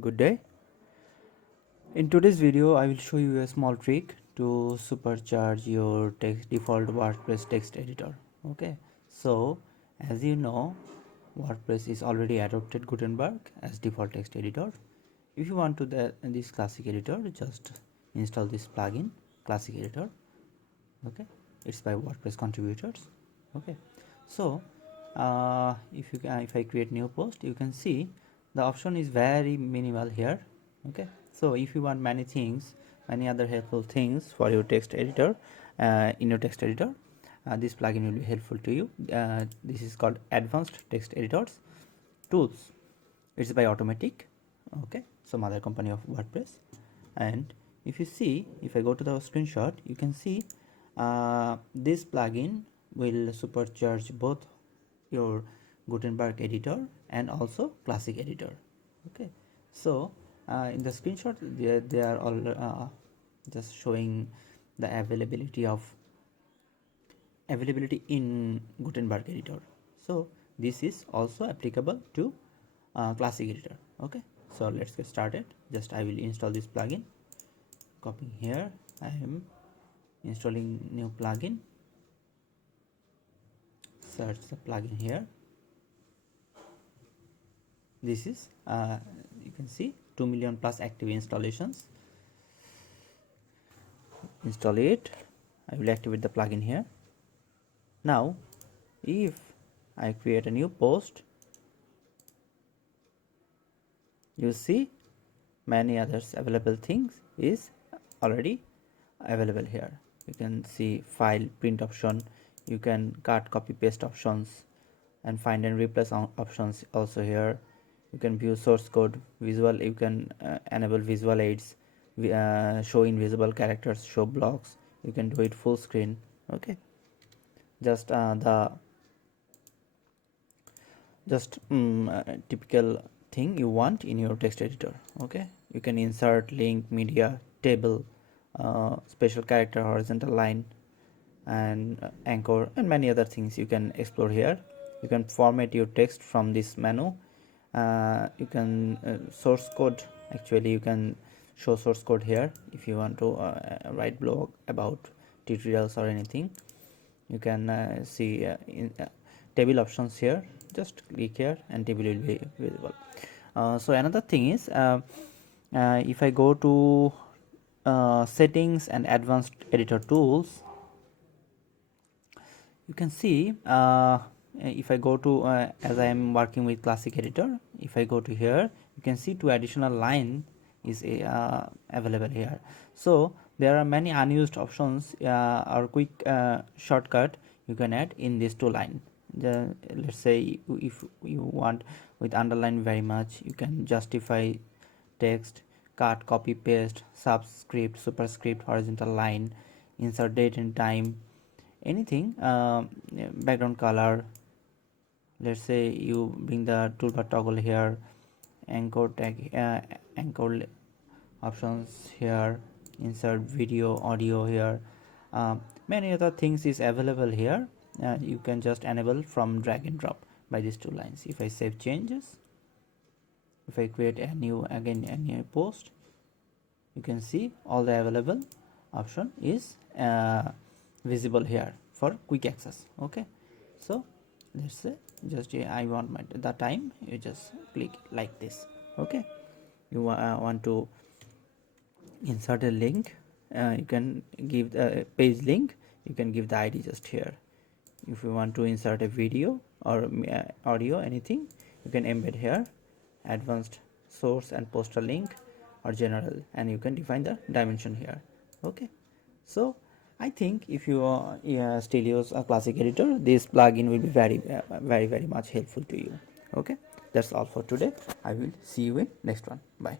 Good day. In today's video I will show you a small trick to supercharge your default WordPress text editor. Okay, so as you know, WordPress is already adopted Gutenberg as default text editor. If you want to this classic editor, just install this plugin classic editor. Okay, it's by WordPress contributors. Okay, so if I create new post, you can see the option is very minimal here. Okay, so if you want many other helpful things for your text editor, in your text editor, this plugin will be helpful to you. This is called Advanced Text Editors Tools. It's by Automatic. Okay, some other company of WordPress. And if I go to the screenshot, you can see this plugin will supercharge both your Gutenberg editor and also classic editor. Okay, so in the screenshot they are all just showing the availability in Gutenberg editor. So this is also applicable to classic editor. Okay, so let's get started. Just I will install this plugin, copying here. I am installing new plugin. Search the plugin here. This is you can see 2 million plus active installations. Install it. I will activate the plugin here. Now if I create a new post, you see many others available things is already available here. You can see file print option, you can cut copy paste options, and find and replace options also here. You can view source code, visual, you can enable visual aids, show invisible characters, show blocks, you can do it full screen. Okay, just typical thing you want in your text editor. Okay, you can insert link, media, table, special character, horizontal line, and anchor, and many other things you can explore here. You can format your text from this menu. You can source code, actually you can show source code here if you want to write blog about tutorials or anything. You can see table options here. Just click here and table will be visible. So another thing is if I go to settings and advanced editor tools, you can see if I go to as I am working with classic editor, if I go to here, you can see 2 additional line is available here. So there are many unused options or quick shortcut you can add in these 2 line. Let's say if you want with underline very much, you can justify text, cut, copy, paste, subscript, superscript, horizontal line, insert date and time, anything, background color. Let's say you bring the toolbar toggle here, anchor tag, anchor options here, insert video, audio here, many other things is available here. You can just enable from drag and drop by these 2 lines. If I save changes, if I create a new post, you can see all the available option is visible here for quick access. Okay, so let's say just I want the time, you just click like this. Okay, you want to insert a link, you can give the page link, you can give the ID just here. If you want to insert a video or audio, anything, you can embed here, advanced, source and poster link, or general, and you can define the dimension here. Okay, so I think if you still use a classic editor, this plugin will be very much helpful to you. Okay, that's all for today. I will see you in next one. Bye.